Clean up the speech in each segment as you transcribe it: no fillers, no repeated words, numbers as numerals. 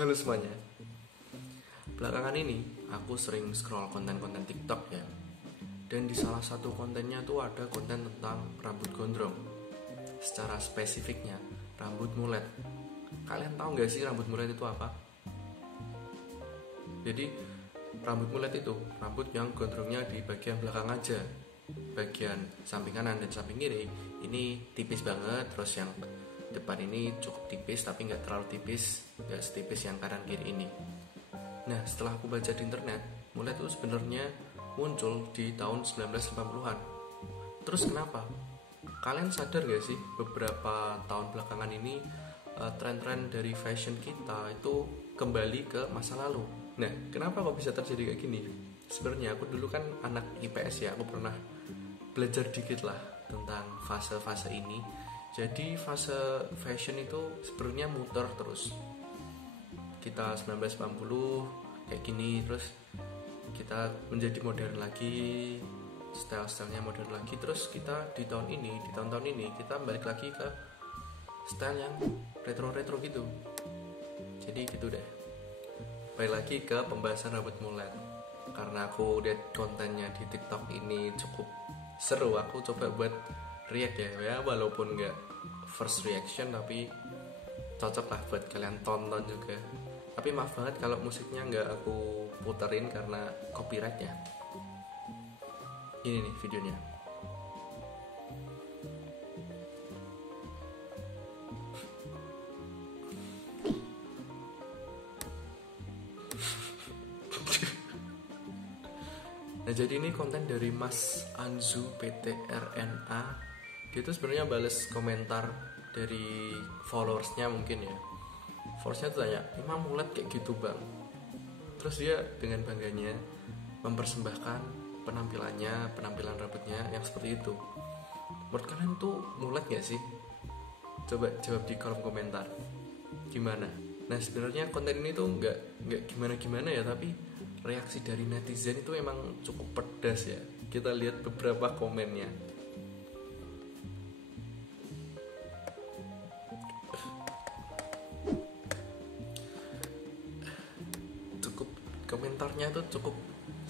Halo semuanya. Belakangan ini aku sering scroll konten-konten TikTok ya. Dan di salah satu kontennya tuh ada konten tentang rambut gondrong. Secara spesifiknya rambut mulet. Kalian tahu gak sih rambut mulet itu apa? Jadi rambut mulet itu rambut yang gondrongnya di bagian belakang aja. Bagian samping kanan dan samping kiri ini tipis banget. Terus yang depan ini cukup tipis tapi nggak terlalu tipis, nggak setipis yang kanan kiri ini. Nah, setelah aku baca di internet, mulet itu sebenarnya muncul di tahun 1980-an. Terus kenapa? Kalian sadar gak sih beberapa tahun belakangan ini tren-tren dari fashion kita itu kembali ke masa lalu. Nah, kenapa kok bisa terjadi kayak gini? Sebenarnya aku dulu kan anak IPS ya, aku pernah belajar dikit lah tentang fase-fase ini. Jadi fase fashion itu sebenarnya muter terus. Kita 1980 kayak gini, terus kita menjadi modern lagi, style-stylenya modern lagi. Terus kita di tahun-tahun ini kita balik lagi ke style yang retro-retro gitu. Jadi gitu deh. Balik lagi ke pembahasan rambut mulet. Karena aku lihat kontennya di TikTok ini cukup seru, aku coba buat react ya, walaupun nggak first reaction tapi cocok lah buat kalian tonton juga. Tapi maaf banget kalau musiknya nggak aku puterin karena copyrightnya. Ini nih videonya. Nah, jadi ini konten dari Mas Anzu PTRNA. Dia tuh sebenarnya bales komentar dari followersnya mungkin ya. Followersnya tuh tanya, "Emang mulet kayak gitu bang?" Terus dia dengan bangganya mempersembahkan penampilan rambutnya yang seperti itu. Menurut kalian tuh mulet gak sih? Coba jawab di kolom komentar. Gimana? Nah, sebenarnya konten ini tuh nggak gimana-gimana ya, tapi reaksi dari netizen itu emang cukup pedas ya. Kita lihat beberapa komennya. Komentarnya tuh cukup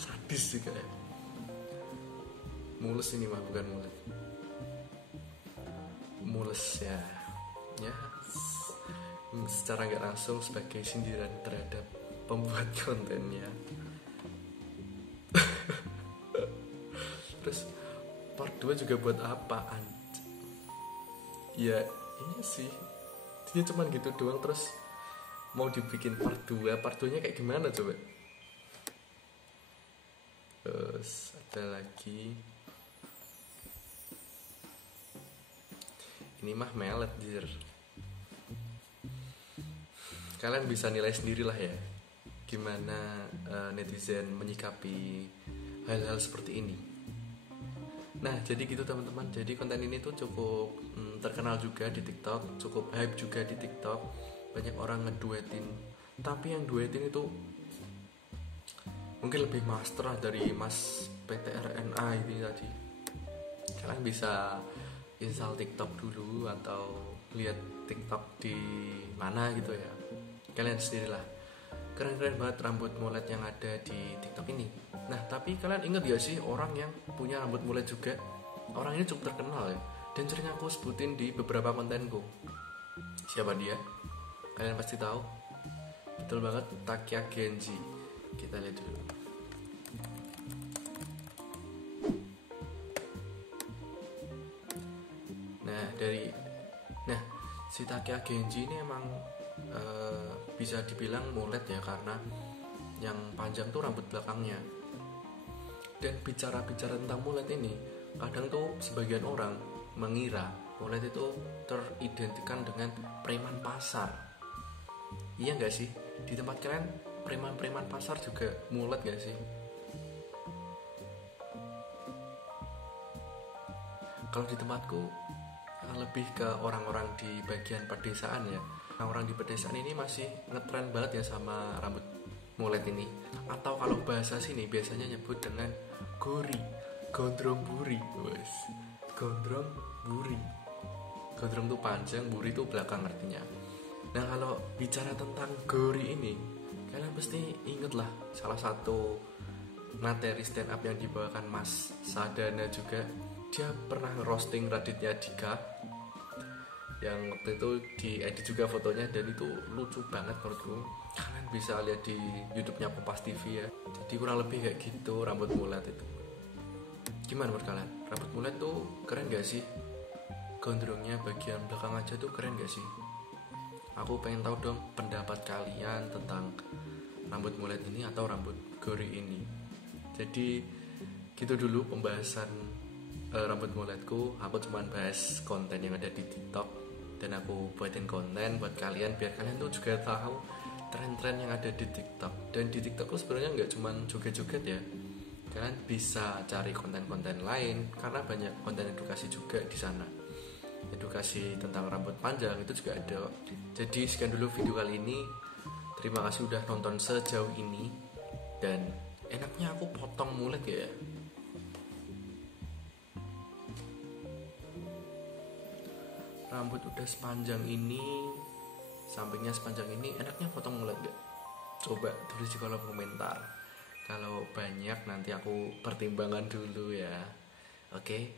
sadis juga ya. Mules ini mah bukan mulet. Mules ya. Ya, secara nggak langsung sebagai sindiran terhadap pembuat kontennya. Terus part 2 juga buat apaan? Ya iya sih, dia cuman gitu doang. Terus mau dibikin part 2 nya kayak gimana coba? Terus ada lagi, ini mah melet jir. Kalian bisa nilai sendirilah ya, gimana netizen menyikapi hal-hal seperti ini. Nah, jadi gitu teman-teman. Jadi konten ini tuh cukup terkenal juga di TikTok, cukup hype juga di TikTok. Banyak orang ngeduetin, tapi yang duetin itu mungkin lebih master dari Mas PTRNA ini tadi. Kalian bisa install TikTok dulu atau lihat TikTok di mana gitu ya. Kalian sendirilah. Keren-keren banget rambut mulet yang ada di TikTok ini. Nah, tapi kalian ingat gak sih orang yang punya rambut mulet juga? Orang ini cukup terkenal ya, dan sering aku sebutin di beberapa kontenku. Siapa dia? Kalian pasti tahu. Betul banget, Takia Genji. Kita lihat dulu. Nah, si Takia Genji ini emang bisa dibilang mulet ya, karena yang panjang tuh rambut belakangnya. Dan bicara-bicara tentang mulet ini, kadang tuh sebagian orang mengira mulet itu teridentikan dengan preman pasar. Iya gak sih? Di tempat kalian preman-preman pasar juga mulet gak sih? Kalau di tempatku lebih ke orang-orang di bagian pedesaan ya. Orang di pedesaan ini masih ngetren banget ya sama rambut mulet ini. atau kalau bahasa sini biasanya nyebut dengan gori, gondrong buri, wes. Gondrong buri. Gondrong tuh panjang, buri tuh belakang artinya. Nah kalau bicara tentang gori ini, kalian pasti inget lah salah satu materi stand up yang dibawakan Mas Sadana juga. Dia pernah ngerosting Raditya Dika yang waktu itu diedit juga fotonya, dan itu lucu banget menurutku. Kalian bisa lihat di YouTube-nya Kompas TV ya. Jadi kurang lebih kayak gitu rambut mulet itu. Gimana menurut kalian? Rambut mulet tuh keren gak sih? Gondrongnya bagian belakang aja tuh keren gak sih? Aku pengen tahu dong pendapat kalian tentang rambut mulet ini atau rambut gori ini. Jadi gitu dulu pembahasan rambut muletku. Aku cuma bahas konten yang ada di TikTok, dan aku buatin konten buat kalian biar kalian tuh juga tahu tren-tren yang ada di TikTok. Dan di TikTok tuh sebenarnya nggak cuma joget-joget ya, kalian bisa cari konten-konten lain karena banyak konten edukasi juga di sana. Edukasi tentang rambut panjang itu juga ada. Jadi sekian dulu video kali ini. Terima kasih udah nonton sejauh ini. Dan enaknya aku potong mulet ya. Rambut udah sepanjang ini, sampingnya sepanjang ini, enaknya potong mulet gak? Coba tulis di kolom komentar. Kalau banyak nanti aku pertimbangkan dulu ya. Oke,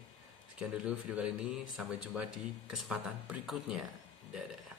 sekian dulu video kali ini. Sampai jumpa di kesempatan berikutnya. Dadah.